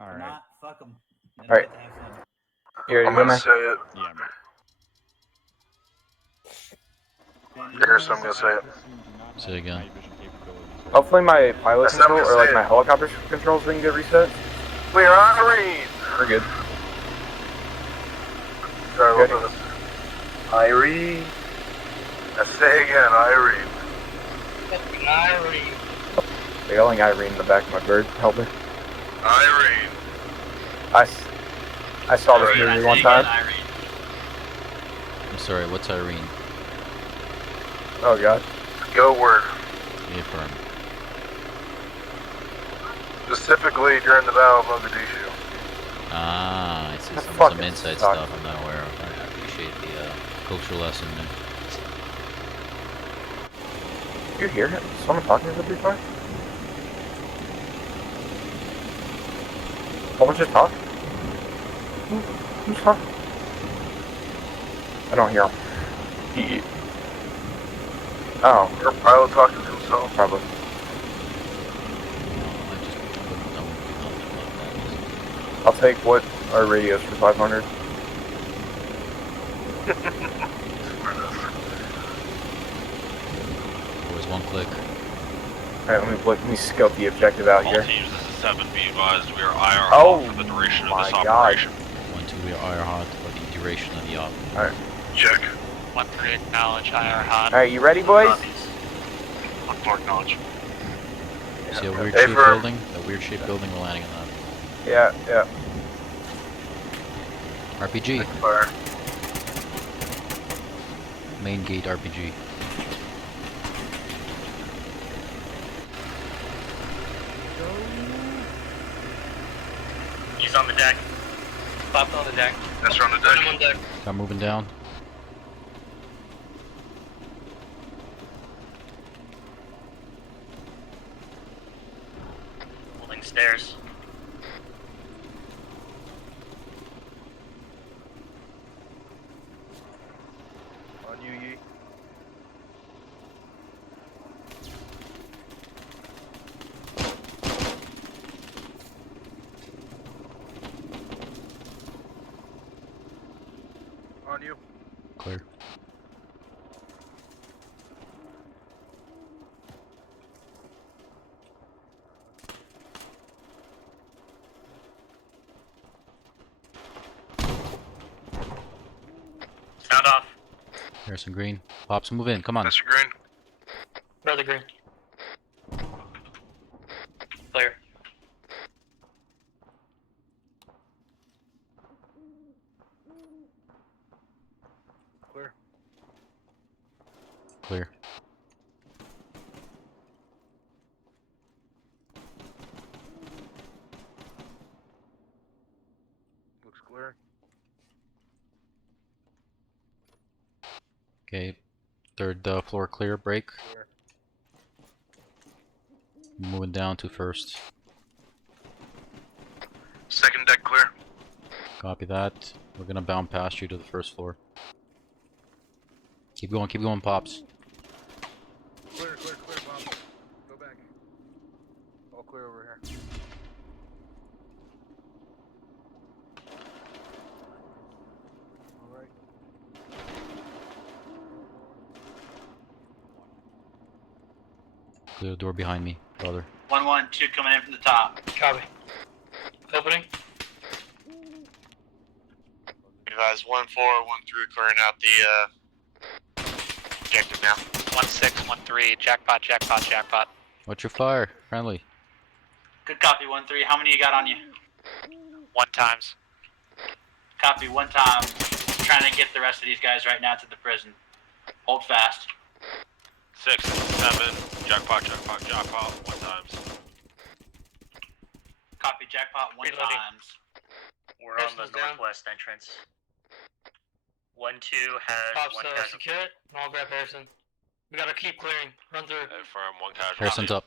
Alright. Not, fuck them. Alright. You ready I'm to go, gonna man? say it. Yeah, I'm ready. Here's I'm gonna say it. Say again. Hopefully my pilot I said I'm control, gonna or like say my it. helicopter controls didn't get reset. We're Irene! We're good. Sorry Good. about this. Irene. I say again, Irene. Irene. They're yelling Irene in the back of my bird helper. Irene. I saw this movie one time. I'm sorry, what's Irene? Oh god. Go word. Affirm. Specifically during the Battle of Mogadishu. Ah, I see That some fucking inside sucks. stuff I'm not aware of. I appreciate the cultural lesson there. You hear it? Someone talking to the big guy? Someone's just talking? Who's talking? I don't hear him. Oh, Your pilot talking to himself. probably. I just don't do nothing about I'll take what our radios for 500. that. Always one click. Alright, let me scope the objective out All here. teams, this is 7. Be advised, we are IR Oh for the duration of my this God. operation. 1-2, we are IR hot for the duration of the op. Alright. Check. 1-3 acknowledge, IR hot. Alright, you ready, boys? 1-4 acknowledge. See a weird Hey, shaped for- building? That weird shaped building, we're landing on that. Yeah. RPG. Fire. Main gate RPG. He's on the deck. Popped on the deck. That's on the Put him deck. on deck. Got moving down. Holding stairs. On you, Yee. On you. Clear. Sound off. Harrison Green. Pops, move in. Come on. Mr. Green. Brother Green. Clear. Clear. Clear. Looks clear. Okay. Third floor clear. Break. Clear. Moving down to first. Second deck clear. Copy that. We're gonna bound past you to the first floor. Keep going, Pops. Clear, Bob. Go back. All clear over here. Alright. Clear the door behind me, brother. 1-1-2 coming in from the top. Copy. Opening. Advise 1-4, 1-3 clearing out the objective now. 1-6-1-3. Jackpot. What's your fire? Friendly. Good copy. 1-3. How many you got on you? 1 times. Copy. 1 time. Trying to get the rest of these guys right now to the prison. Hold fast. 6, 7, jackpot, 1 times. Copy. Jackpot 1 Reloading. times. We're on the northwest entrance. 1-2 has Pops, one casualty. secure it, and I'll grab Harrison. We gotta keep clearing. Run through. Firm, 1 casualty. Harrison's up.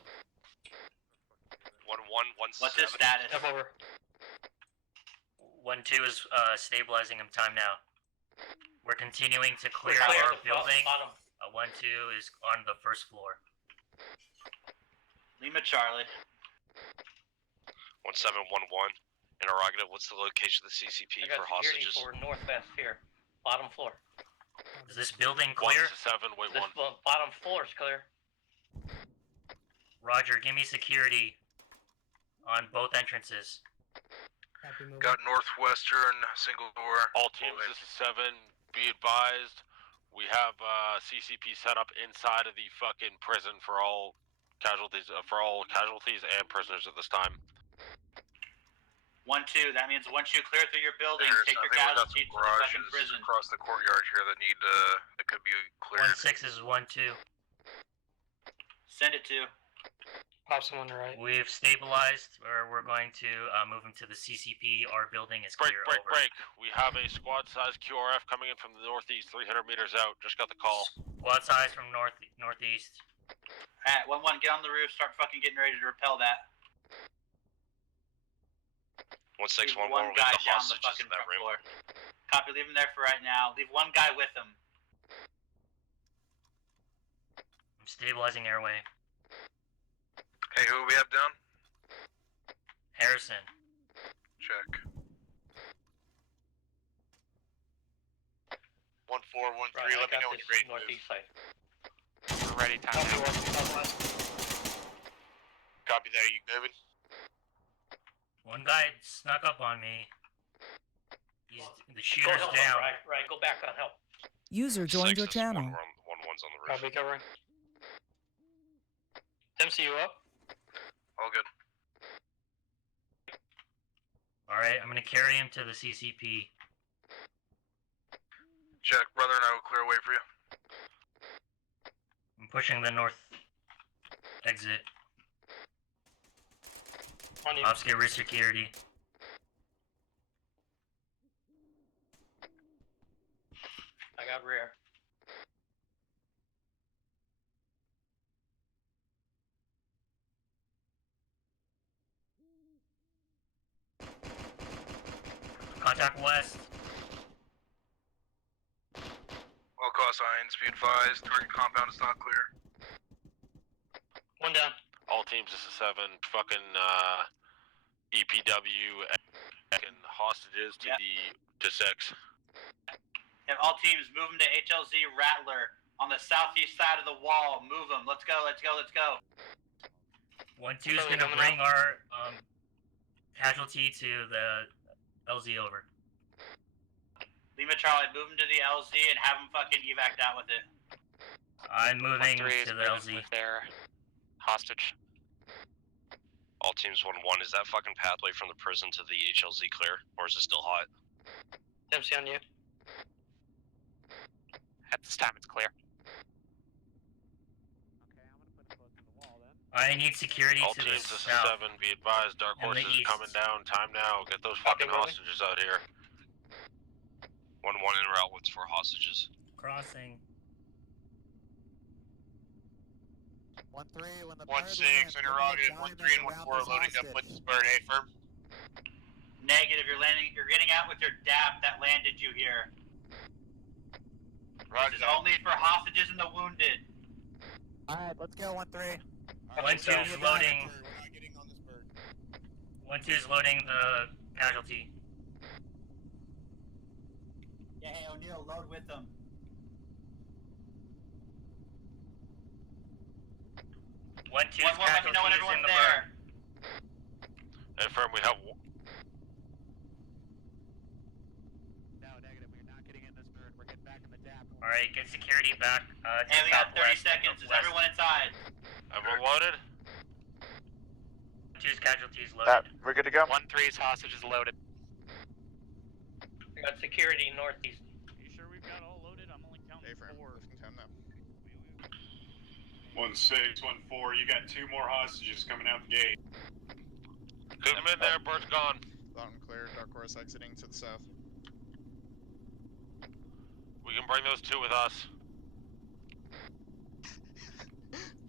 1-1, 1-7. What's his status? Step over. 1-2 is stabilizing him time now. We're continuing to clear Clear. our building. Bottom. 1-2 is on the first floor. Lima Charlie. 1-7, 1-1. Interrogative, what's the location of the CCP I got for security hostages? for northwest here. Bottom floor. Is this building 1 clear? to 7, wait This 1. bottom floor is clear. Roger, give me security on both entrances. Got northwestern, single door. All teams, this is 7, be advised, we have CCP set up inside of the fucking prison for all casualties and prisoners at this time. 1-2, that means once you clear through your building, There's, take I your think we got casualty some to the fucking garages prison. across the courtyard here that need that could be cleared. 1-6 is 1-2. Send it to. Pop someone right. We've stabilized, or we're going to move him to the CCP. Our building is clear. Break. We have a squad-sized QRF coming in from the northeast, 300 meters out. Just got the call. Squad size from northeast. Alright, 1-1, get on the roof, start fucking getting ready to repel that. 1-6, Leave 1-1, one we guy got the down the hostages fucking in that front room. floor. Copy, leave him there for right now. Leave one guy with him. I'm stabilizing airway. Hey, who we have down? Harrison. Check. 1-4, 1-3, Right, let me know when you're ready to move. northeast side. We're ready, time now. Copy that, are you moving? One guy snuck up on me. The shooter's down. Right, go back on help. User joined your channel. 1-1's on the roof. Copy, covering. MC, you up? All good. Alright, I'm gonna carry him to the CCP. Check, brother, and I will clear a way for you. I'm pushing the north exit. Ops, get rear security. I got rear. Contact west. All call signs, be advised, target compound is not clear. One down. All teams, this is 7, fucking EPW and hostages to 6. And all teams, move him to HLZ Rattler on the southeast side of the wall. Move him. Let's go. 1-2 is gonna bring our casualty to the LZ over. Lima Charlie, move him to the LZ and have him fucking evac out with it. I'm moving to the LZ. With their hostage. All teams 1-1, is that fucking pathway from the prison to the HLZ clear, or is it still hot? MC on you. At this time, it's clear. Okay, I'm gonna put it close to the wall then. I need security All to the teams, this is south. 7, be advised, Dark And the Horse is east. coming down, time now, get those Copy, fucking moving. hostages out here. 1-1 in route with 4 hostages. Crossing. 1-3, when the 1-6, interrogative, 1-3 and 1-4 loading up with this bird, A firm. Negative, you're getting out with your DAP that landed you here. Roger This is only for hostages and the wounded. Alright, let's go 1-3. 1-2 is loading. We're not getting on this bird. 1-2 is loading the casualty. Yeah, hey O'Neill, load with them. 1-2's 1-1, let me know when casualty is in everyone's the there. A firm, we have No, negative, we're not getting in this bird. We're getting back in the DAP. Alright, get security back to And we got 30 southwest, seconds. Is northwest. everyone inside? everyone loaded. 2's casualty is loaded. We're good to go? 1-3's hostage is loaded. We got security northeast. You sure we've got all loaded? I'm only counting 4. 1-6, 1-4, you got 2 more hostages coming out the gate. Who's in there? Bird's gone. Loud and clear, Dark Horse exiting to the south. We can bring those 2 with us.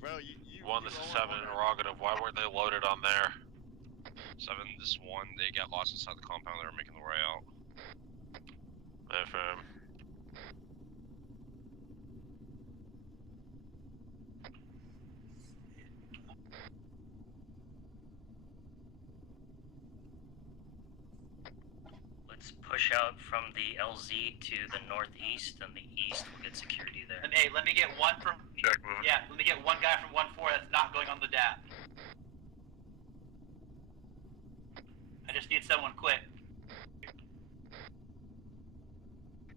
Bro, you 1, this is 7, interrogative. Why weren't they loaded on there? 7, this is 1. They got lost inside the compound. They were making their way out. FM. push out from the LZ to the northeast, and the east will get security there. And hey, let me get one from. Jack moving. Yeah, let me get one guy from 1-4 that's not going on the DAP. I just need someone quick.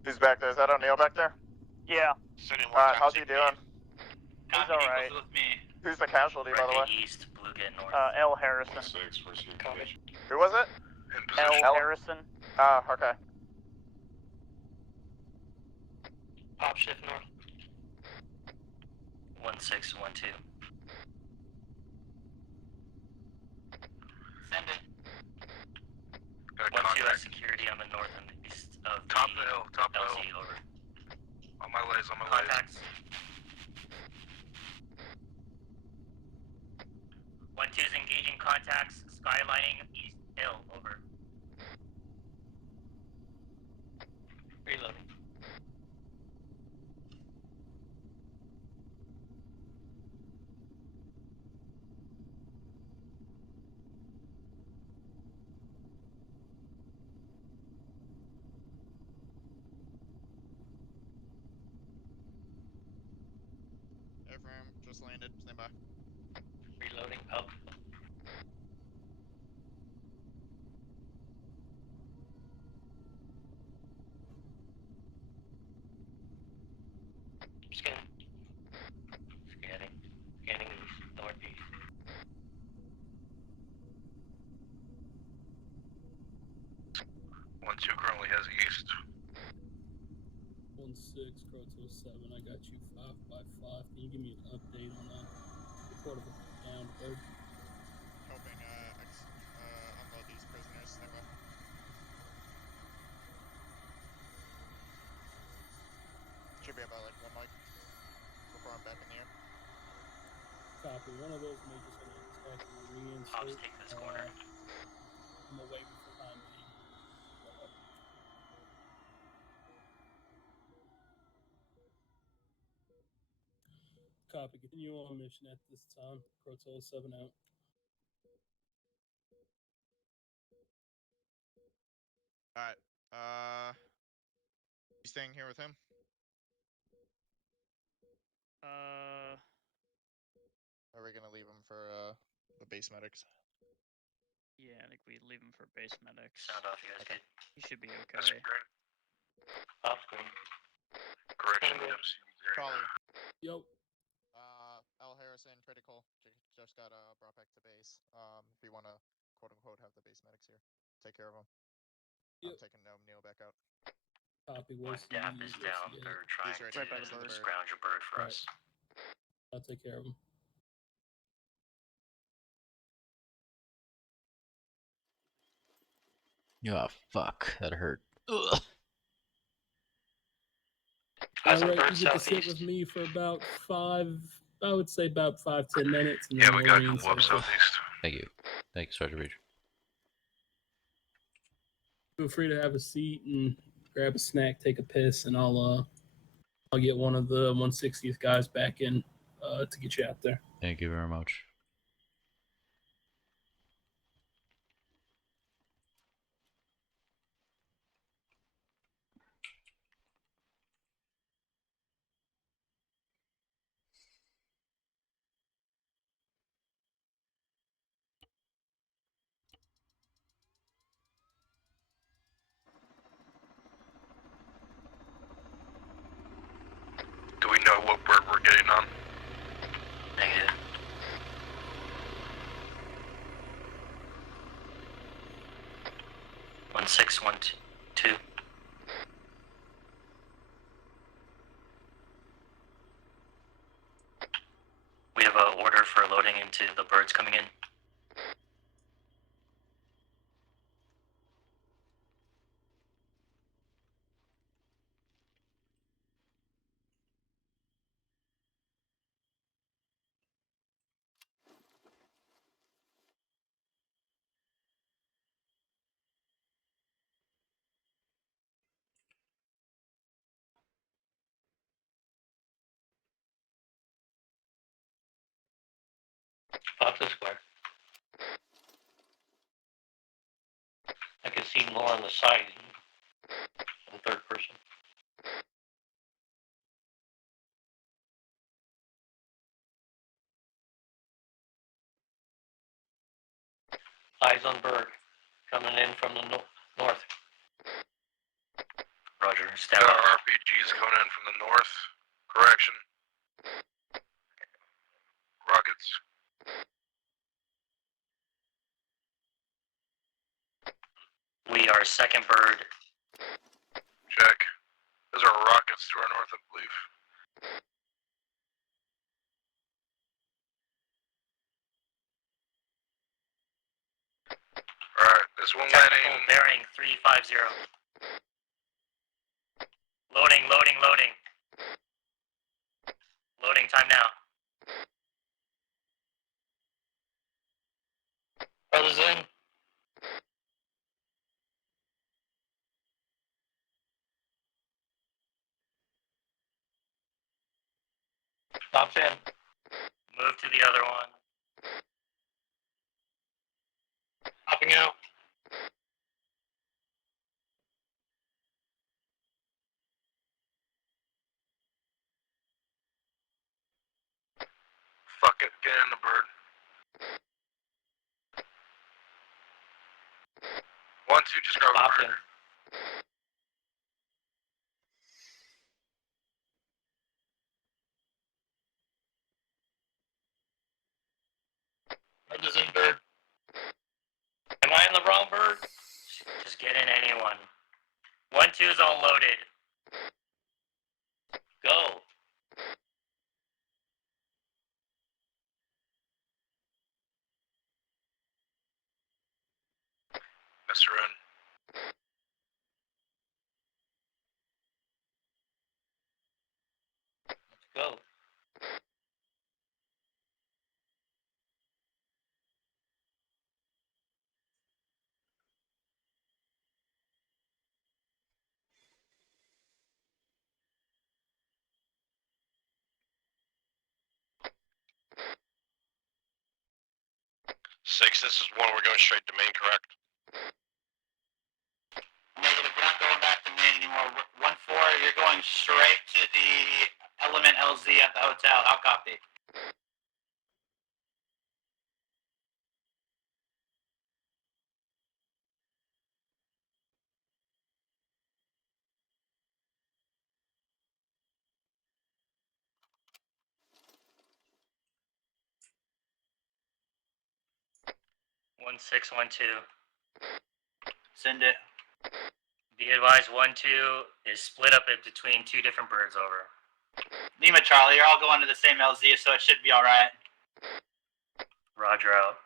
Who's back there? Is that O'Neill back there? Yeah. Alright, how's he doing? Copy, alright. with me. Who's the casualty, by the way? East, blue get north. L. Harrison. 6 for engaged. Who was it? L. Harrison. Okay. Pop shift north. 1612. Send it. 12 has security on the north and east of Top of the hill, top of the LZ, hill. over. On my legs, on my legs. Contacts. 12 is engaging contacts, skylining east hill, over. Reloading. Airframe just landed. Stand by. Reloading up. Scanning. Scanning northeast. One two currently has east. 16, Croto 7, I got you 5x5. Can you give me an update on that? Report of a down bird. Helping unload these prisoners. Stand by. Should be about like 1 mic before I'm back in the air. Copy. One of those may just attack and reinsert. Hops, take this corner. I'm away before time being. Copy. Continue on mission at this time. Proto 7 out. Alright. You staying here with him? Or are we gonna leave him for the base medics? Yeah, I think we leave him for base medics. Sound off, you guys good? He should be okay. That's great. Off screen. Correction, Charlie. Yo. L. Harrison, critical. Just got brought back to base. If you wanna quote unquote have the base medics here, take care of him. Yep. I'm taking Neil back out. Copy. One DAP is down. They're trying He's to right by the bird. scrounge a bird for Right. us. I'll take care of him. Oh, fuck. That hurt. Ugh. Alright, you get to sit with me for about 5, I would say about 5-10 minutes. And Yeah, then we we'll got you up reinsert you. southeast. Thank you. Thank you, Sergeant Reach. Feel free to have a seat and grab a snack, take a piss, and I'll get one of the 160th guys back in to get you out there. Thank you very much. Do we know what bird we're getting on? Negative. One 6, 1 2. We have an order for loading into the birds coming in. Fox is square. I can see more on the side. The third person. Eyes on Berg. Coming in from the north. Roger, stand There by. are RPGs coming in from the north. Correction. Rockets. We are second bird. Check. Those are rockets to our north, I believe. Alright, this one Technical landing. bearing 350. Loading, loading, loading. Loading time now. Brothers in. Stops in. Move to the other one. Hopping out. Fuck it, get in the bird. 1-2, just grab the bird. Brothers in bird. Am I in the wrong bird? Just get in anyone. 1-2 is all loaded. Go. Mr. in. Go. Six, this is one we're going straight to main, correct? Negative, we're not going back to main anymore. 1-4, you're going straight to the Element LZ at the hotel. How copy? One 6, 1-2. Send it. Be advised, 1-2 is split up between two different birds. Over. Lima Charlie, you're all going to the same LZ, so it should be alright. Roger out.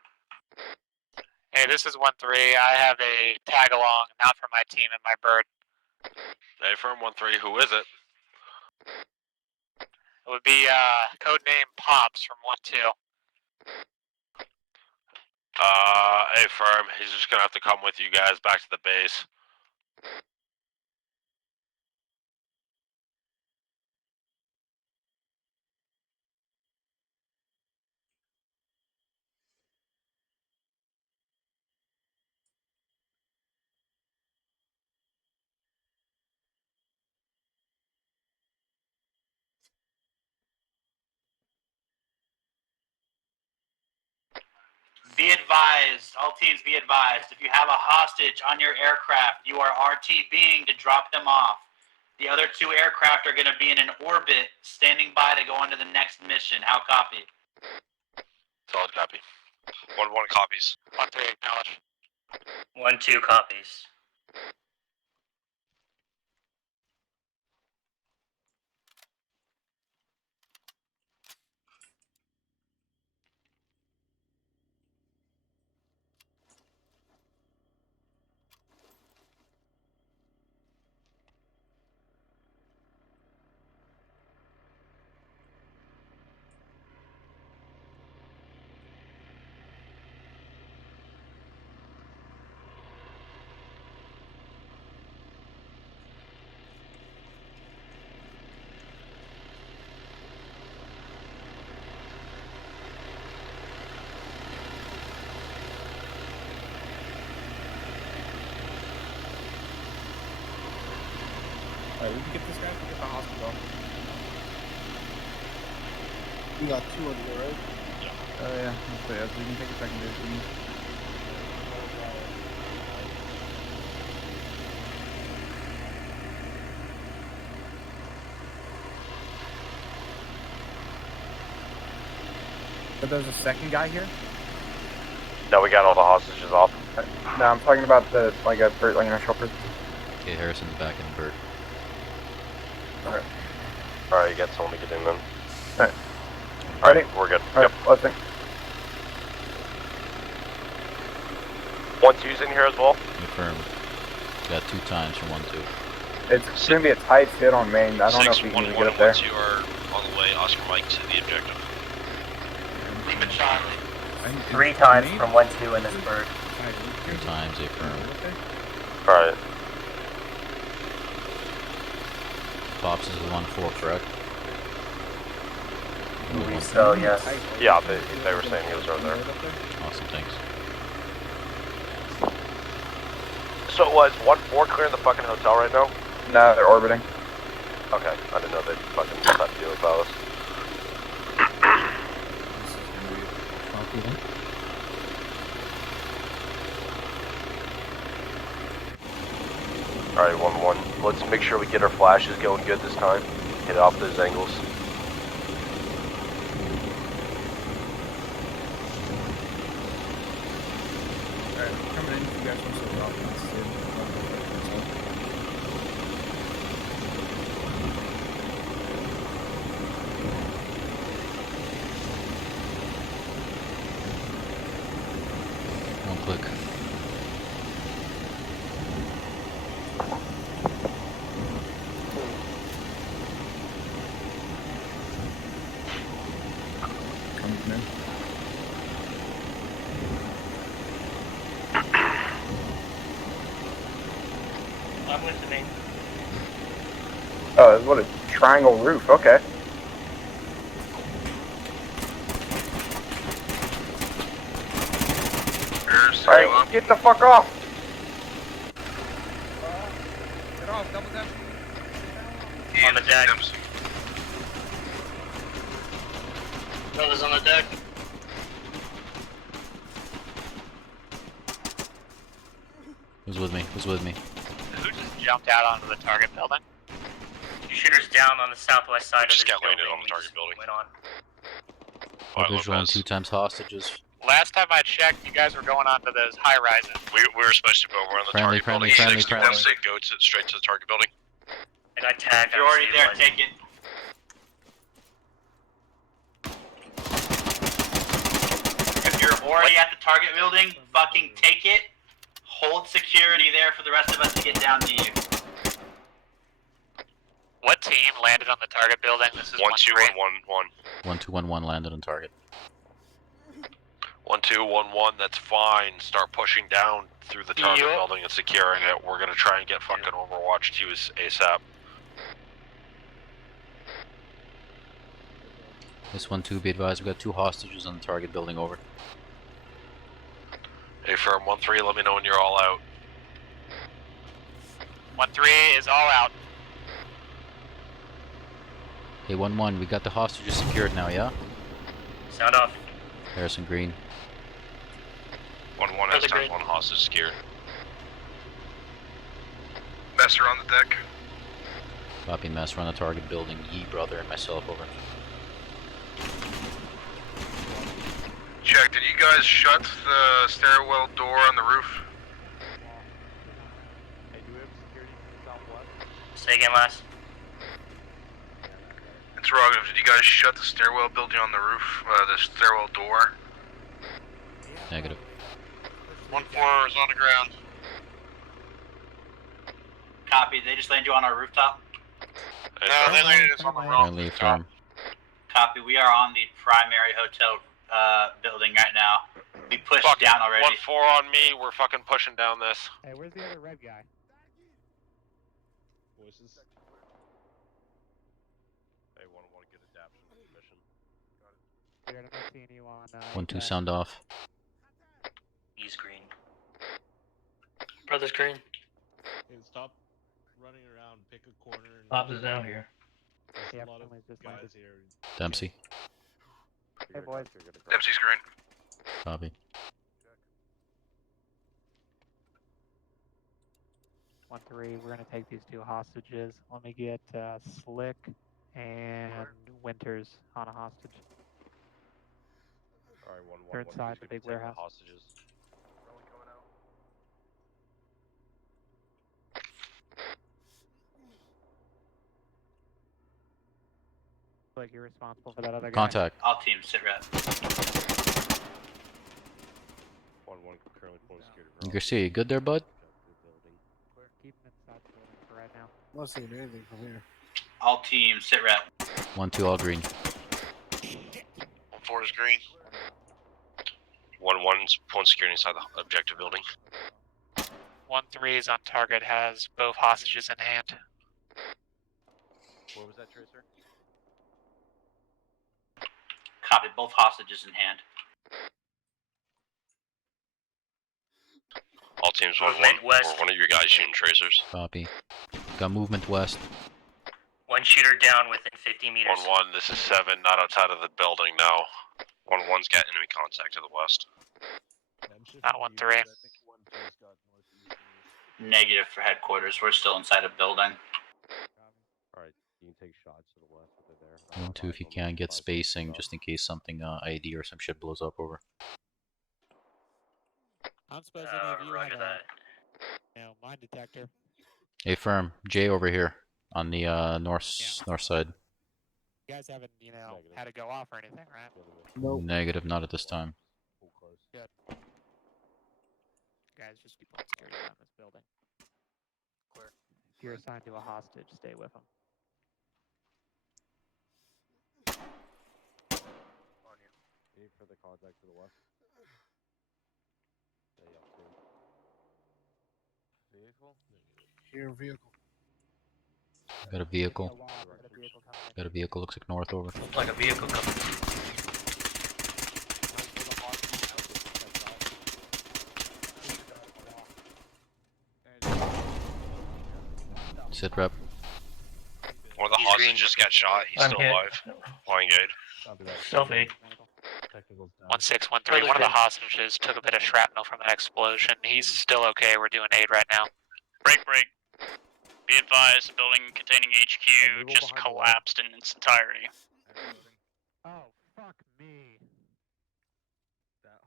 Hey, this is 1-3. I have a tag along, not for my team and my bird. Hey, firm 1-3, who is it? It would be codename Pops from 1-2. Hey, firm, he's just gonna have to come with you guys back to the base. Be advised, all teams be advised, if you have a hostage on your aircraft, you are RTBing to drop them off. The other two aircraft are going to be in an orbit, standing by to go on to the next mission. How copy? Solid copy. 1-1 copies. 1-3, acknowledge. 1-2 copies. Alright, we can get this guy to get the hospital. We got 2 under there, right? Oh yeah, so yeah, so we can take a secondary if we need. But there's a second guy here? No, we got all the hostages off. No, I'm talking about the, like a bird, like an actual person. Okay, Harrison's back in the bird. Alright. Alright, you got someone to get in then. Alright. Alright, we're good. Alright, let's think. 1-2's in here as well? Confirmed. Got 2 times from 1-2. It's gonna be a tight fit on main. I don't know if we can even get up there. 1-1 are on the way. Oscar Mike to the objective. Lima Charlie. 3 times from 1-2 in this bird. 3 times, affirmed. Alright. Pops is 1-4, correct? So, yes. Yeah, they were saying he was over there. Awesome, thanks. So it was 1-4 clearing the fucking hotel right now? No, they're orbiting. Okay, I didn't know they'd fucking just have to deal with those. Alright, 1-1. Let's make sure we get our flashes going good this time. Hit off those angles. Alright, coming in if you guys want to drop us. One click. Coming in. I'm listening. Oh, what a triangle roof, okay. Alright, get the fuck off! Get off, double down. On the deck. Brothers on the deck. Who's with me? Who's with me? Who just jumped out onto the target building? Shooters down on the southwest side of Just this got landed building. on the target building. Went on. Visual and 2 times hostages. Last time I checked, you guys were going onto those high rises. We were supposed to go around the Friendly, target friendly, building. friendly, 6 friendly. go straight to the target building. I got tagged. If you're already there, take it. If you're already at the target building, fucking take it. Hold security there for the rest of us to get down to you. What team landed on the target building? This is 1-2 1-3. and 1-1. 1-2-1-1 landed on target. 1-2-1-1, that's fine. Start pushing down through the target Yep. building and securing it. We're gonna try and get fucking Overwatch to us ASAP. This 1-2, be advised, we got 2 hostages on the target building, over. Hey, firm 1-3, let me know when you're all out. 1-3 is all out. Hey, 1-1, we got the hostages secured now, yeah? Sound off. Harrison Green. 1-1 has times 1 hostage secured. Messer on the deck. Copy, master on the target building, Yee, brother, and myself, over. Check, did you guys shut the stairwell door on the roof? Say again, last. Interrogative, did you guys shut the stairwell building on the roof, the stairwell door? Negative. 1-4 is on the ground. Copy. They just landed you on our rooftop. No, they landed us on the wrong Friendly, firm. Copy. We are on the primary hotel building right now. We pushed down already. 1-4 on me, we're fucking pushing down this. Hey, where's the other red guy? Voices. Hey, 1-1, get adaption for the mission. Weird, I'm not seeing you on. 1-2, sound off. He's green. Brothers green. Stop. running around, pick a corner. Pops is out here. Yeah, A lot of friendly's just guys landed. here. Dempsey. Hey, boys. Dempsey's green. Copy. 1-3, we're gonna take these 2 hostages. Let me get Slick and Winters on a hostage. Alright, 1-1. They're inside the big warehouse. Hostages. Like you're responsible for that other guy. Contact. All teams sit rep. 1-1 currently pulling security. Garcia, you good there, bud? Keep them inside the building for right now. I'm not seeing anything from here. All teams sit rep. 1-2 all green. 1-4 is green. 1-1's pulling security inside the objective building. 1-3 is on target, has both hostages in hand. Where was that, Tracer? Copy, both hostages in hand. All teams 1-1. Movement west. Or one of your guys shooting tracers. Copy. Got movement west. One shooter down within 50 meters. 1-1, this is 7, not outside of the building now. 1-1's got enemy contact to the west. Not 1-3. Negative for headquarters. We're still inside a building. Alright, you can take shots to the west if they're there. 1-2 if you can, get spacing just in case something ID or some shit blows up over. I don't suppose any of you Roger have that. mine detector. Hey firm, Jay over here on the north side. You guys haven't, had to go off or anything, right? Nope. Negative, not at this time. Good. Guys, just keep on security around this building. Clear. If you're assigned to a hostage, stay with them. Any further contact to the west? Stay up too. Vehicle? Here, vehicle. Got a vehicle. Got a vehicle, looks like north over. Looks like a vehicle coming. Sit rep. One of the hostages got shot. He's still alive. Flying aid. Selfie. 1-6, 1-3. One of the hostages took a bit of shrapnel from an explosion. He's still okay. We're doing aid right now. Break. Be advised, the building containing HQ just collapsed in its entirety. Oh, fuck me.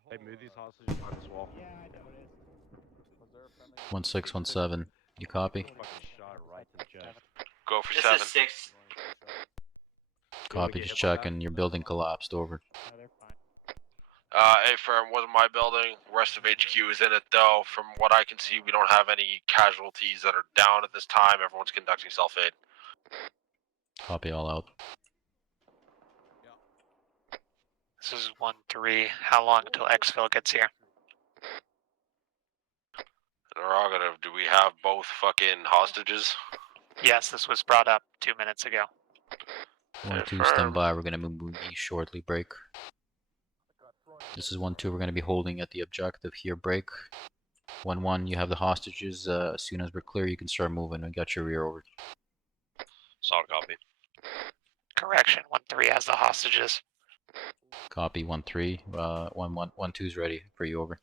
Hey, move these hostages behind this wall. Yeah, I know it is. 1-6, 1-7. You copy? Fucking shot right to the chest. Go for This 7. is 6. Copy, just checking. Your building collapsed, over. No, they're fine. A firm wasn't my building. Rest of HQ is in it though. From what I can see, we don't have any casualties that are down at this time. Everyone's conducting self-aid. Copy, all out. This is 1-3. How long until exfil gets here? Interrogative, do we have both fucking hostages? Yes, this was brought up 2 minutes ago. 1-2, stand by. We're gonna move east shortly. Break. This is 1-2. We're gonna be holding at the objective here. Break. 1-1. You have the hostages. As soon as we're clear, you can start moving. We got your rear over. Solid copy. Correction. 1-3 has the hostages. Copy. 1-3. 1-2's ready for you. Over.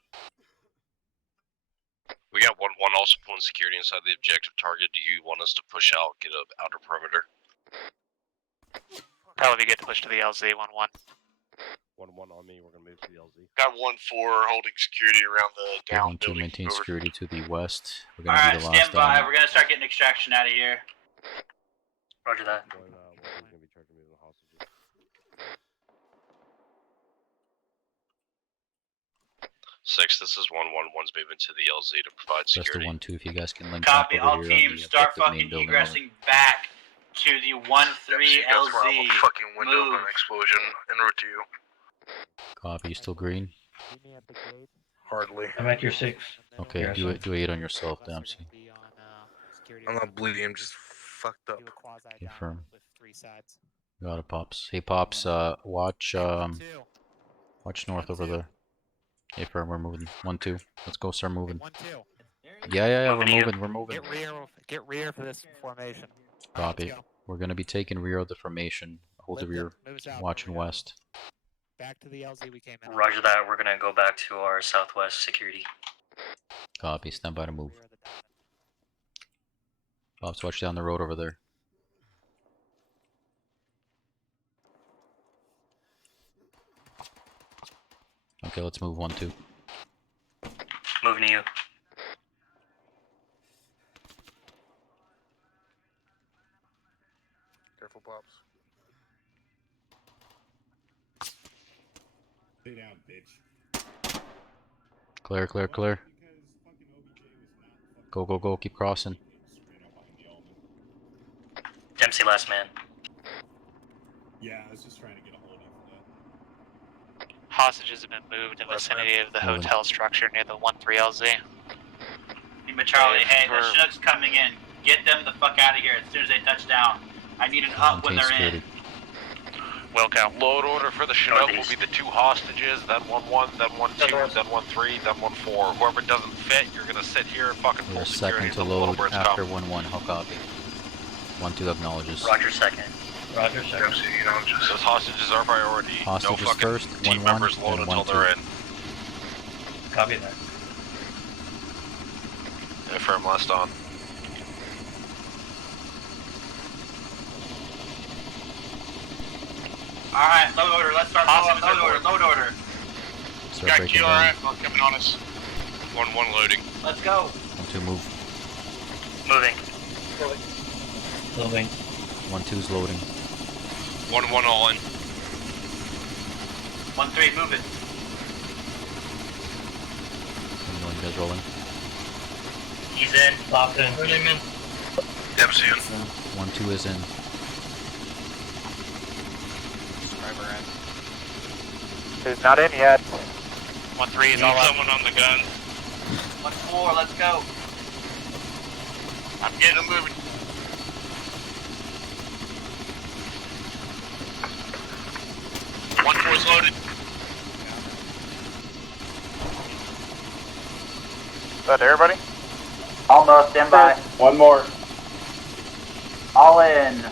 We got 1-1 also pulling security inside the objective target. Do you want us to push out, get an outer perimeter? Probably get pushed to the LZ. 1-1. 1-1 on me. We're gonna move to the LZ. Got 1-4 holding security around the down 1-2 building. maintain Over. security to the west. We're gonna Alright, be the last stand by. down. We're gonna start getting extraction out of here. Roger that. Going, one's gonna be charged with moving the hostages. 6, this is 1-1. One's moving to the LZ to provide Rest of security. 1-2 if you guys can link Copy. up over All here on teams the start objective main fucking building. egressing back to the 1-3 That's where I have LZ. a fucking window Move. of an explosion en route to you. Copy. You still green? Meet me at the gate. Hardly. I'm at your 6. Okay. Yeah, Do 8 on yourself, Dempsey. I'm not bleeding. I'm just fucked up. Confirm. With 3 sides. Got it, Pops. Hey, Pops. Watch watch north over there. Hey, firm. We're moving. 1-2. Let's go. Start moving. 1-2. Yeah, Moving to you. we're moving. Get rear for this formation. Copy. Let's go. We're gonna be taking rear of the formation. Hold the rear, Move south. watching west. Back to the LZ we came in. Roger that. We're gonna go back to our southwest security. Copy, stand by to move. Pops, watch down the road over there. Okay, let's move 1-2. Moving to you. Careful, Pops. Stay down, bitch. Clear, clear, clear. Go, go, go, keep crossing. Dempsey, last man. Yeah, I was just trying to get a hold of you for that. Hostages have been moved in the vicinity of the Moving. hotel structure near the 1-3 LZ. Lima Charlie, hey, the Chinook's coming in. Get them the fuck out of here as soon as they touch down. I need an up when they're in. Wilco. Load order for the Chinook will be the 2 hostages, then 1-1, then 1-2, then 1-3, then 1-4. Whoever doesn't fit, you're gonna sit here and fucking We're pull a security second to until the little load birds after come. 1-1, how copy? 1-2 acknowledges. Roger, second. Roger, second. Dempsey, you know, just... Those hostages are priority. Hostages no fucking first, team 1-1, members load then until 1-2. they're in. Copy that. Affirm last on. Alright, load order, let's start load order. Start breaking down. Coming on us. 1-1 loading. Let's go. 1-2 move. Moving. Moving. 1-2's loading. 1-1 all in. 1-3, move it. You guys rolling. He's in. Locked in. Dempsey in. 1-2 is in. Who's not in yet? 1-3 is all up. Someone on the gun. 1-4, let's go. I'm getting them moving. Is loaded. Is that everybody? Almost, stand by. One more. All in.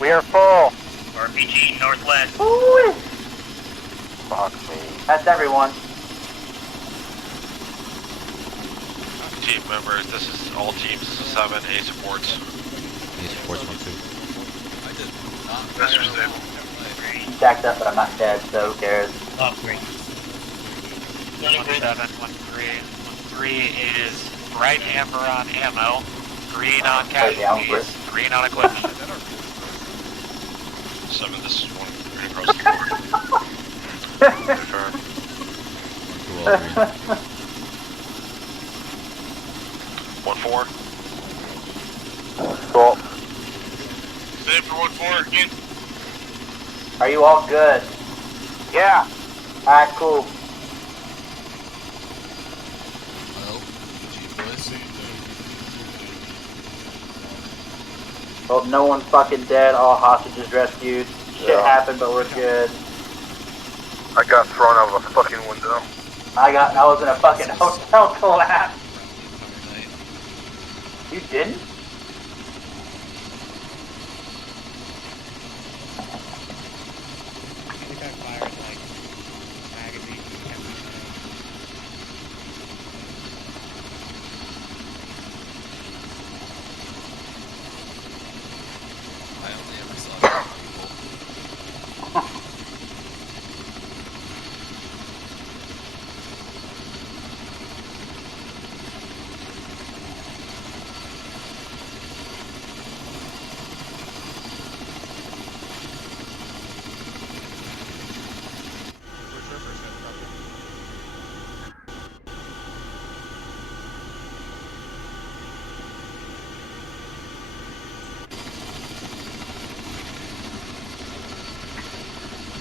We are full. RPG, northwest. Ooh. Fuck me. That's everyone. Team members, this is all teams, this is 7, A supports. A supports 1-2. I did not. That's just it. Jacked up, but I'm not dead, so who cares? Top green. 1-7, 1-3. 1-3 is bright amber on ammo, green on casualties, green on equipment. 7, this is 1 right across the board. Affirm. 1-2 all green. 1-4. Cool. Save for 1-4 again. Are you all good? Yeah. Alright, cool. Hope no one's fucking dead, all hostages rescued. Shit happened, but we're good. I got thrown out of a fucking window. I was in a fucking hotel collapse. You didn't? I think I fired like magazine. I only ever saw 2 people.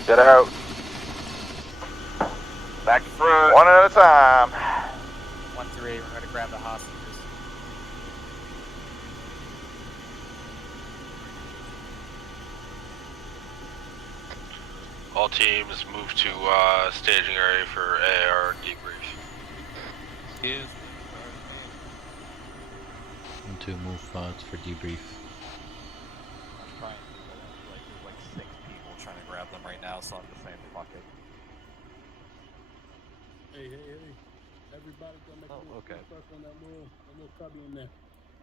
Get out. Back to front. One at a time. 1-3, we're going to grab the hostages. All teams move to staging area for AR debrief. Is And to move for debrief. I'm trying to, but I feel like there's like 6 people trying to grab them right now, so I'm just saying fuck it. Hey, everybody go make a little okay. circle in that little cubby in there.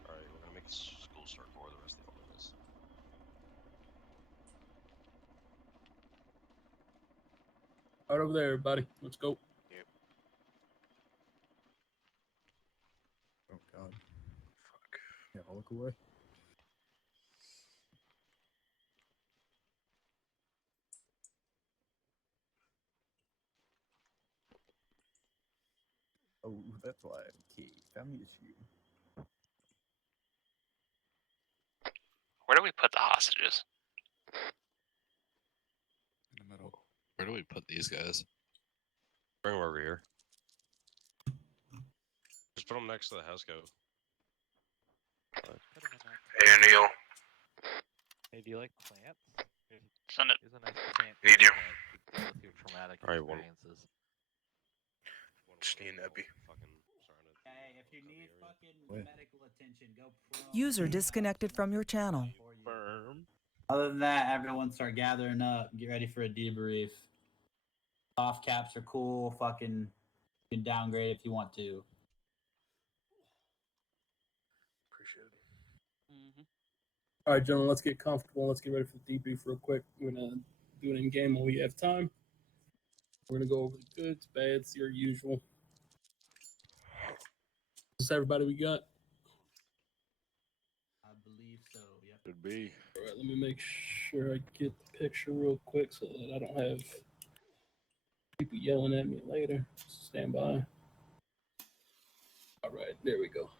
Alright, we're gonna make a school circle where the rest of the element is. Right over there, everybody. Let's go. Yep. Oh god. Fuck. Yeah, I'll look away. Oh, that's why. Okay, found the issue. Where do we put the hostages? In the middle. Where do we put these guys? Bring them over here. Just put them next to the house coat. Hey, Neil. Hey, do you like plants? Send it. Here's a nice plant. Need you. Deal with your traumatic Alright, one. experiences. Just need an epi. Hey, if you need fucking medical attention, go prone. User disconnected from your channel. Other than that, everyone start gathering up. Get ready for a debrief. Off caps are cool. Fucking, you can downgrade if you want to. Appreciate it. All right, gentlemen, let's get comfortable. Let's get ready for the debrief real quick. We're gonna do it in game while we have time. We're gonna go over the goods, bads, your usual. Is this everybody we got? I believe so. Yep. Could be. All right, let me make sure I get the picture real quick so that I don't have people yelling at me later. Stand by. All right, there we go.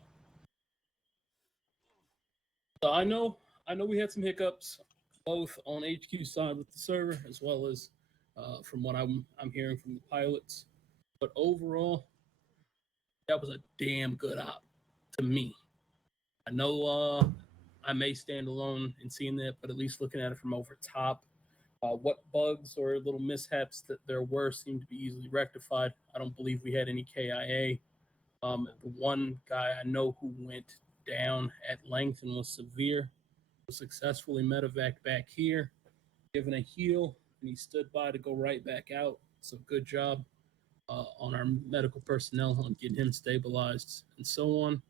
So I know we had some hiccups, both on HQ side with the server as well as from what I'm hearing from the pilots. But overall, that was a damn good op to me. I know I may stand alone in seeing that, but at least looking at it from over top, what bugs or little mishaps that there were seemed to be easily rectified. I don't believe we had any KIA. The one guy I know who went down at length and was severe was successfully medevac back here, given a heal, and he stood by to go right back out. So good job on our medical personnel on getting him stabilized and so on.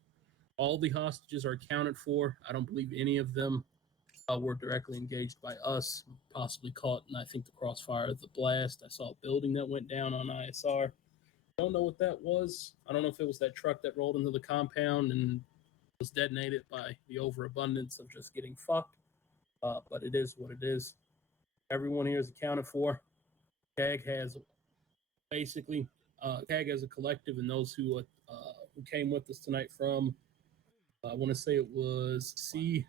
All the hostages are accounted for. I don't believe any of them were directly engaged by us, possibly caught in, I think, the crossfire of the blast. I saw a building that went down on ISR. Don't know what that was. I don't know if it was that truck that rolled into the compound and was detonated by the overabundance of just getting fucked. But it is what it is. Everyone here is accounted for. CAG has basically, CAG as a collective, and those who came with us tonight from, I want to say it was C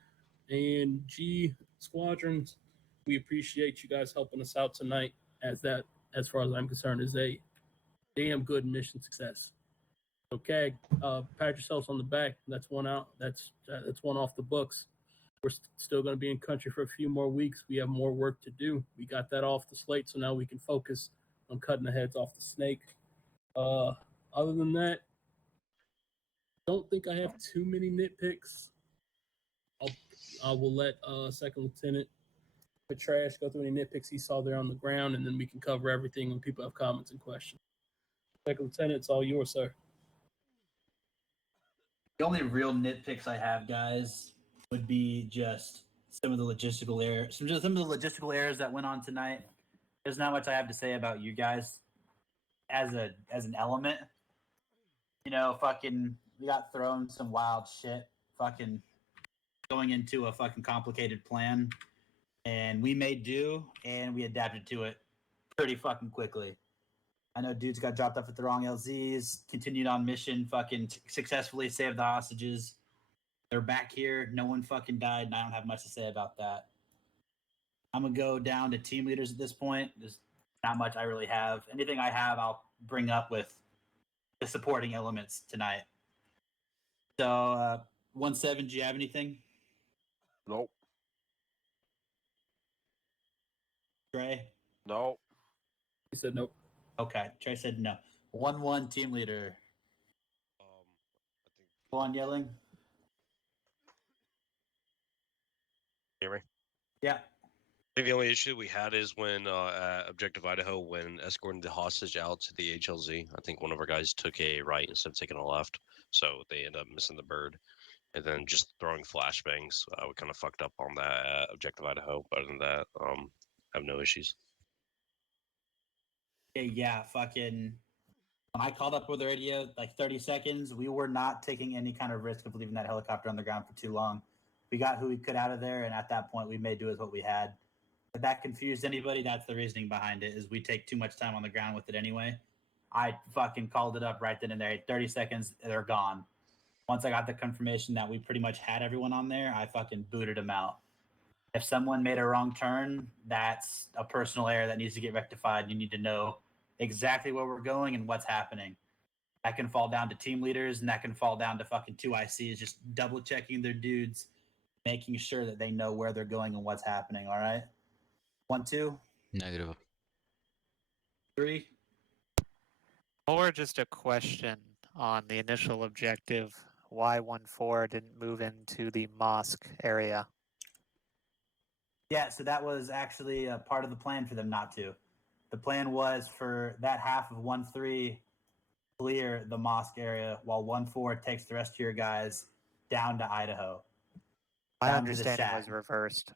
and G squadrons. We appreciate you guys helping us out tonight, as that, as far as I'm concerned, is a damn good mission success. Okay, pat yourselves on the back. That's one out. That's one off the books. We're still going to be in country for a few more weeks. We have more work to do. We got that off the slate, so now we can focus on cutting the heads off the snake. Other than that, don't think I have too many nitpicks. I will let Second Lieutenant Trash go through any nitpicks he saw there on the ground, and then we can cover everything when people have comments and questions. Second Lieutenant, it's all yours, sir. The only real nitpicks I have, guys, would be just some of the logistical errors. Some of the logistical errors that went on tonight. There's not much I have to say about you guys as an element. You know, fucking, we got thrown some wild shit. Fucking going into a fucking complicated plan, and we made do, and we adapted to it pretty fucking quickly. I know dudes got dropped off at the wrong LZs, continued on mission, fucking successfully saved the hostages. They're back here. No one fucking died, and I don't have much to say about that. I'm going to go down to team leaders at this point. There's not much I really have. Anything I have, I'll bring up with the supporting elements tonight. So, 1-7, do you have anything? Nope. Trey? Nope. He said nope. Okay, Trey said no. 1-1 team leader. I think. Go on yelling. Hear me? Yeah. I think the only issue we had is when at Objective Idaho, when escorting the hostage out to the HLZ, I think one of our guys took a right instead of taking a left, so they ended up missing the bird. And then just throwing flashbangs, we kind of fucked up on that at Objective Idaho. But other than that, I have no issues. Yeah, fucking. When I called up with the radio, like 30 seconds, we were not taking any kind of risk of leaving that helicopter on the ground for too long. We got who we could out of there, and at that point, we made do with what we had. If that confused anybody, that's the reasoning behind it, is we take too much time on the ground with it anyway. I fucking called it up right then and there. 30 seconds, they're gone. Once I got the confirmation that we pretty much had everyone on there, I fucking booted them out. If someone made a wrong turn, that's a personal error that needs to get rectified. You need to know exactly where we're going and what's happening. That can fall down to team leaders, and that can fall down to fucking 2 ICs just double checking their dudes, making sure that they know where they're going and what's happening. All right. 1, 2. Negative. 3. Or just a question on the initial objective. Why 1-4 didn't move into the mosque area? Yeah, so that was actually a part of the plan for them not to. The plan was for that half of 1-3 clear the mosque area, while 1-4 takes the rest of your guys down to Idaho. My down to the understanding shack. was reversed.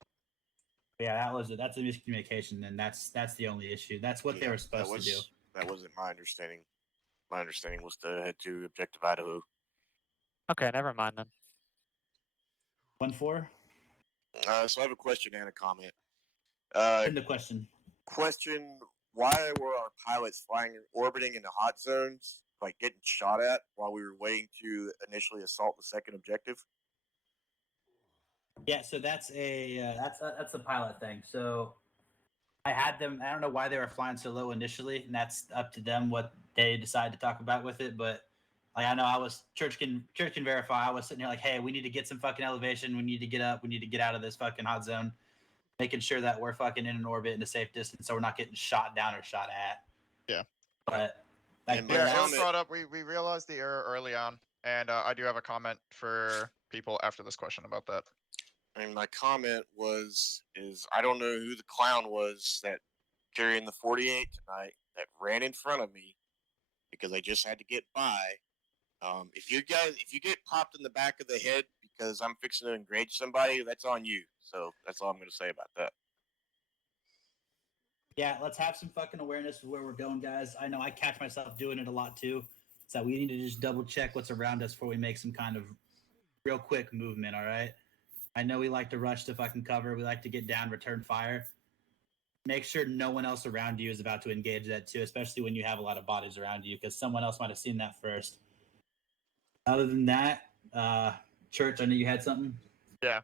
Yeah, that's a miscommunication, and that's the only issue. That's what they were supposed to do. That wasn't my understanding. My understanding was to head to Objective Idaho. Okay, never mind then. 1-4. So I have a question and a comment. Send the question. Question: why were our pilots orbiting in the hot zones, like getting shot at, while we were waiting to initially assault the second objective? Yeah, so that's a pilot thing. So I had them. I don't know why they were flying so low initially, and that's up to them what they decide to talk about with it. But like I know I was Church can verify. I was sitting here like, hey, we need to get some fucking elevation. We need to get up. We need to get out of this fucking hot zone, making sure that we're fucking in an orbit in a safe distance, so we're not getting shot down or shot at. Yeah. But like, Yeah, it was brought up. We realized the error early on, and I do have a comment for people after this question about that. And my comment is I don't know who the clown was that carrying the 48 tonight that ran in front of me because I just had to get by. If you get popped in the back of the head because I'm fixing to engage somebody, that's on you. So that's all I'm going to say about that. Yeah, let's have some fucking awareness of where we're going, guys. I know I catch myself doing it a lot too. So we need to just double check what's around us before we make some kind of real quick movement, all right? I know we like to rush to fucking cover. We like to get down, return fire. Make sure no one else around you is about to engage that too, especially when you have a lot of bodies around you, because someone else might have seen that first. Other than that, Church, I know you had something. Yeah.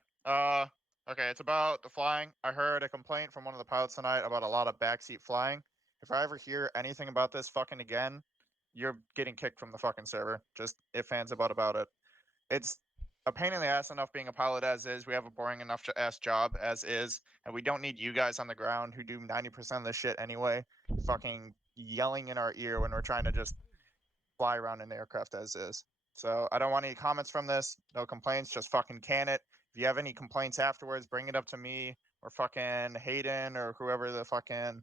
Okay, it's about the flying. I heard a complaint from one of the pilots tonight about a lot of backseat flying. If I ever hear anything about this fucking again, you're getting kicked from the fucking server. Just if fans about it. It's a pain in the ass enough being a pilot as is. We have a boring enough ass job as is, and we don't need you guys on the ground who do 90% of the shit anyway, fucking yelling in our ear when we're trying to just fly around in the aircraft as is. So I don't want any comments from this. No complaints. Just fucking can it. If you have any complaints afterwards, bring it up to me or fucking Hayden or whoever the fucking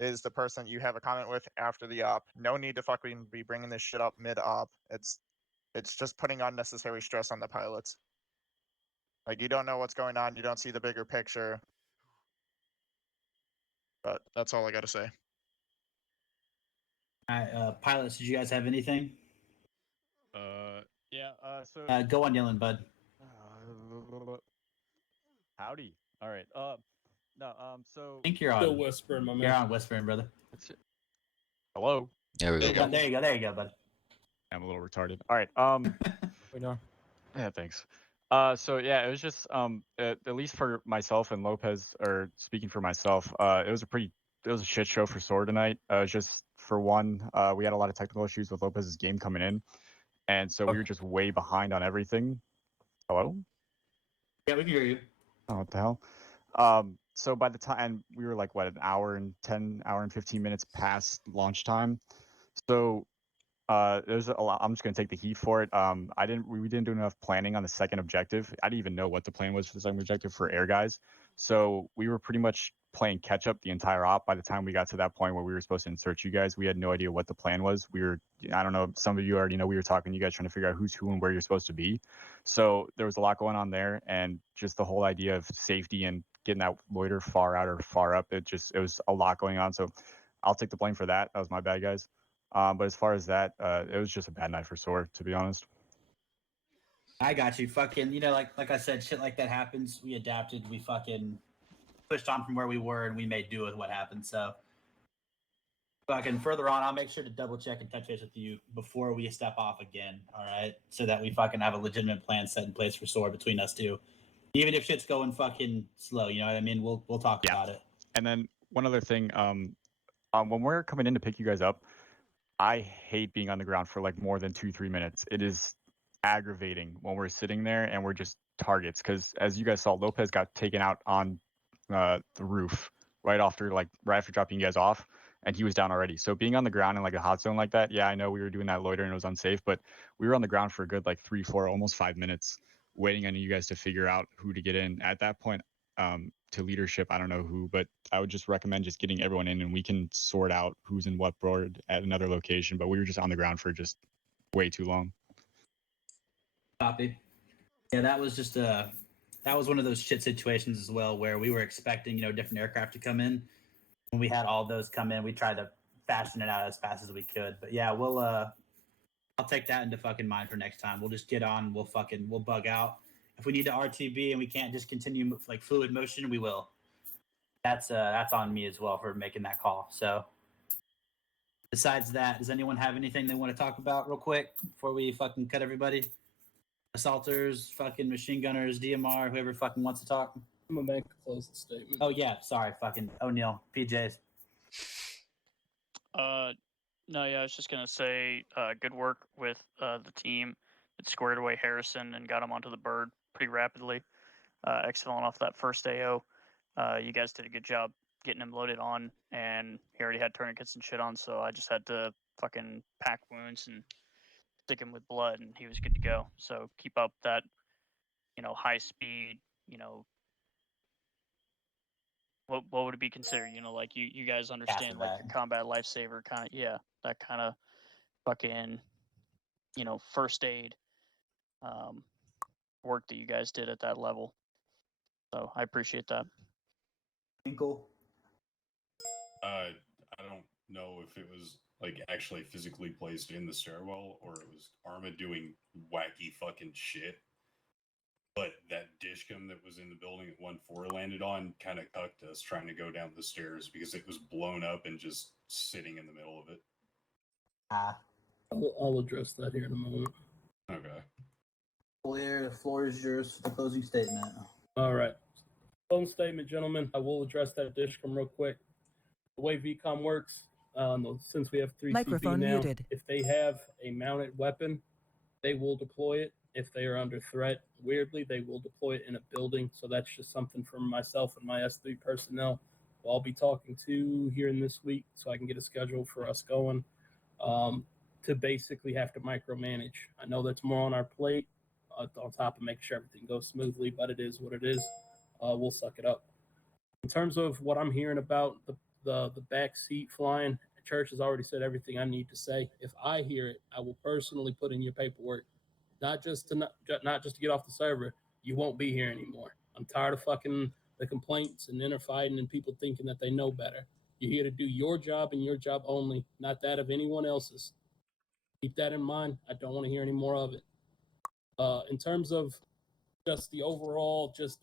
is the person you have a comment with after the op. No need to fucking be bringing this shit up mid-op. It's just putting unnecessary stress on the pilots. Like, you don't know what's going on. You don't see the bigger picture. But that's all I got to say. All right, pilots, did you guys have anything? Yeah, so... Go on, Dylan, bud. Howdy. All right. No, so... I think you're on. Still whispering, my man. You're on whispering, brother. Hello? There we go. There you go, bud. I'm a little retarded. All right. We know. Yeah, thanks. So yeah, it was just at least for myself and Lopez, or speaking for myself, it was a shit show for SOAR tonight. Just for one, we had a lot of technical issues with Lopez's game coming in, and so we were just way behind on everything. Hello? Yeah, we can hear you. Oh, what the hell? So by the time we were like, what, an hour and 15 minutes past launch time. So there's a lot. I'm just gonna take the heat for it. We didn't do enough planning on the second objective. I didn't even know what the plan was for the second objective for air guys. So we were pretty much playing catch up the entire op. By the time we got to that point where we were supposed to insert you guys, we had no idea what the plan was. I don't know, some of you already know, we were talking to you guys trying to figure out who's who and where you're supposed to be. So there was a lot going on there, and just the whole idea of safety and getting that loiter far out or far up, it was a lot going on. So I'll take the blame for that. That was my bad, guys. But as far as that, it was just a bad night for SOAR, to be honest. I got you. Fucking, like I said, shit like that happens. We adapted. We fucking pushed on from where we were, and we made do with what happened. So, fucking further on, I'll make sure to double check and touch base with you before we step off again. All right, so that we fucking have a legitimate plan set in place for SOAR between us two. Even if shit's going fucking slow, you know what I mean? We'll talk about it. And then one other thing, when we're coming in to pick you guys up, I hate being on the ground for like more than 2-3 minutes. It is aggravating when we're sitting there and we're just targets. Because as you guys saw, Lopez got taken out on the roof right after dropping you guys off, and he was down already. So being on the ground in like a hot zone like that, yeah, I know we were doing that loiter and it was unsafe, but we were on the ground for a good like 3, 4, almost 5 minutes waiting on you guys to figure out who to get in. At that point, to leadership, I don't know who, but I would just recommend just getting everyone in and we can sort out who's in what board at another location. But we were just on the ground for just way too long. Copy. Yeah, that was just that was one of those shit situations as well where we were expecting, different aircraft to come in. When we had all those come in, we tried to fashion it out as fast as we could. But yeah, I'll take that into fucking mind for next time. We'll just get on, we'll bug out. If we need to RTB and we can't just continue like fluid motion, we will. That's on me as well for making that call. So besides that, does anyone have anything they want to talk about real quick before we fucking cut everybody? Assaulters, fucking machine gunners, DMR, whoever fucking wants to talk. I'm gonna make a closing statement. Oh yeah, sorry, fucking O'Neill, PJs. No, yeah, I was just gonna say, good work with the team that squared away Harrison and got him onto the bird pretty rapidly. Excellent off that first AO. You guys did a good job getting him loaded on, and he already had tourniquets and shit on, so I just had to fucking pack wounds and stick him with blood, and he was good to go. So keep up that, high speed, what would it be considered? Like you guys understand, like your combat lifesaver kind of, yeah, that kind of fucking, first aid work that you guys did at that level. So I appreciate that. Cool. I don't know if it was like actually physically placed in the stairwell or it was Arma doing wacky fucking shit. But that dishcom that was in the building at 1-4 landed on kind of cucked us trying to go down the stairs because it was blown up and just sitting in the middle of it. I'll address that here in a moment. Okay. Clear, the floor is yours for the closing statement. All right. Closing statement, gentlemen. I will address that dishcom real quick. The way VCOM works, since we have 3 Microphone CB now, muted. if they have a mounted weapon, they will deploy it. If they are under threat, weirdly, they will deploy it in a building. So that's just something for myself and my S3 personnel who I'll be talking to here in this week so I can get a schedule for us going to basically have to micromanage. I know that's more on our plate on top of making sure everything goes smoothly, but it is what it is. We'll suck it up. In terms of what I'm hearing about the back seat flying, Church has already said everything I need to say. If I hear it, I will personally put in your paperwork. Not just to get off the server. You won't be here anymore. I'm tired of fucking the complaints and inner fighting and people thinking that they know better. You're here to do your job and your job only, not that of anyone else's. Keep that in mind. I don't want to hear any more of it. In terms of just the overall just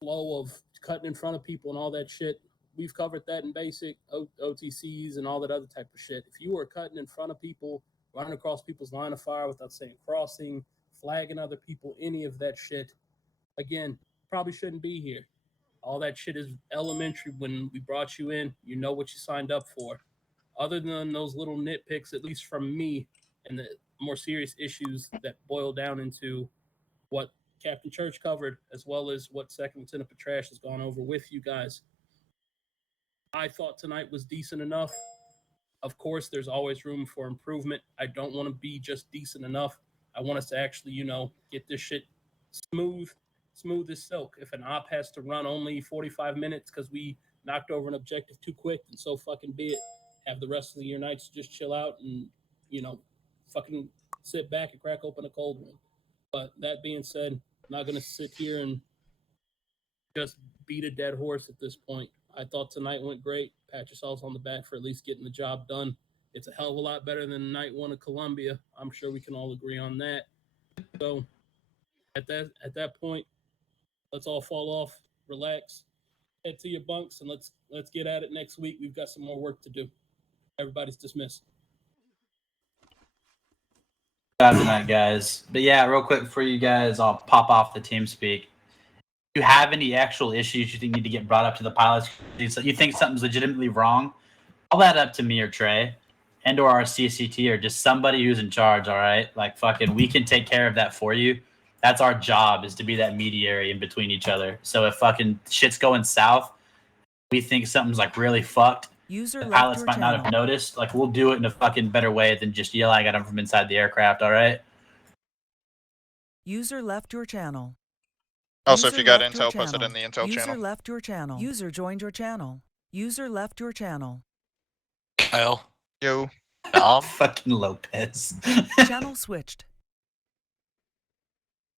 flow of cutting in front of people and all that shit, we've covered that in basic OTCs and all that other type of shit. If you are cutting in front of people, running across people's line of fire without saying crossing, flagging other people, any of that shit, again, probably shouldn't be here. All that shit is elementary when we brought you in. You know what you signed up for. Other than those little nitpicks, at least from me, and the more serious issues that boil down into what Captain Church covered, as well as what Second Lieutenant Petrash has gone over with you guys. I thought tonight was decent enough. Of course, there's always room for improvement. I don't want to be just decent enough. I want us to actually, get this shit smooth as silk. If an op has to run only 45 minutes because we knocked over an objective too quick, then so fucking be it. Have the rest of your nights just chill out and, fucking sit back and crack open a cold one. But that being said, I'm not going to sit here and just beat a dead horse at this point. I thought tonight went great. Pat yourselves on the back for at least getting the job done. It's a hell of a lot better than night one of Columbia. I'm sure we can all agree on that. So at that point, let's all fall off, relax, head to your bunks, and let's get at it next week. We've got some more work to do. Everybody's dismissed. Tonight, guys. But yeah, real quick for you guys, I'll pop off the team speak. If you have any actual issues you think need to get brought up to the pilots, you think something's legitimately wrong, call that up to me or Trey and or our CCT or just somebody who's in charge, all right? Like, fucking, we can take care of that for you. That's our job, is to be that mediary in between each other. So if fucking shit's going south, we think something's like really fucked, User the left pilots your might not have channel. noticed. Like, we'll do it in a fucking better way than just yelling at them from inside the aircraft, all right? User left your channel. Also, if User you got left your intel, post it channel. in the intel User channel. left your channel. User joined your channel. User left your channel. Kyle. Yo. Fucking Lopez. Channel switched.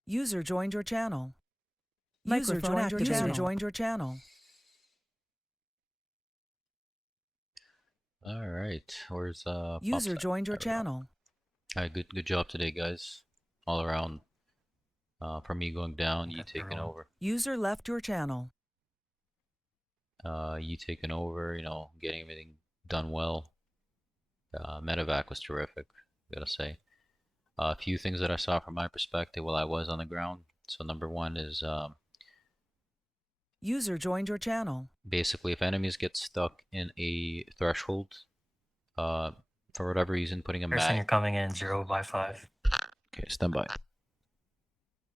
User joined your channel. User Microphone joined your activated. channel. User joined your channel. All right, where's User Popsec? joined your There we go. channel. All right, good job today, guys. All around. From me going down, you taking over. User left your channel. You taking over, getting everything done well. Medevac was terrific, gotta say. A few things that I saw from my perspective while I was on the ground. So number one is User joined your channel. basically if enemies get stuck in a threshold, for whatever reason, putting a Person, mag. you're coming in 0 by 5. Okay, stand by.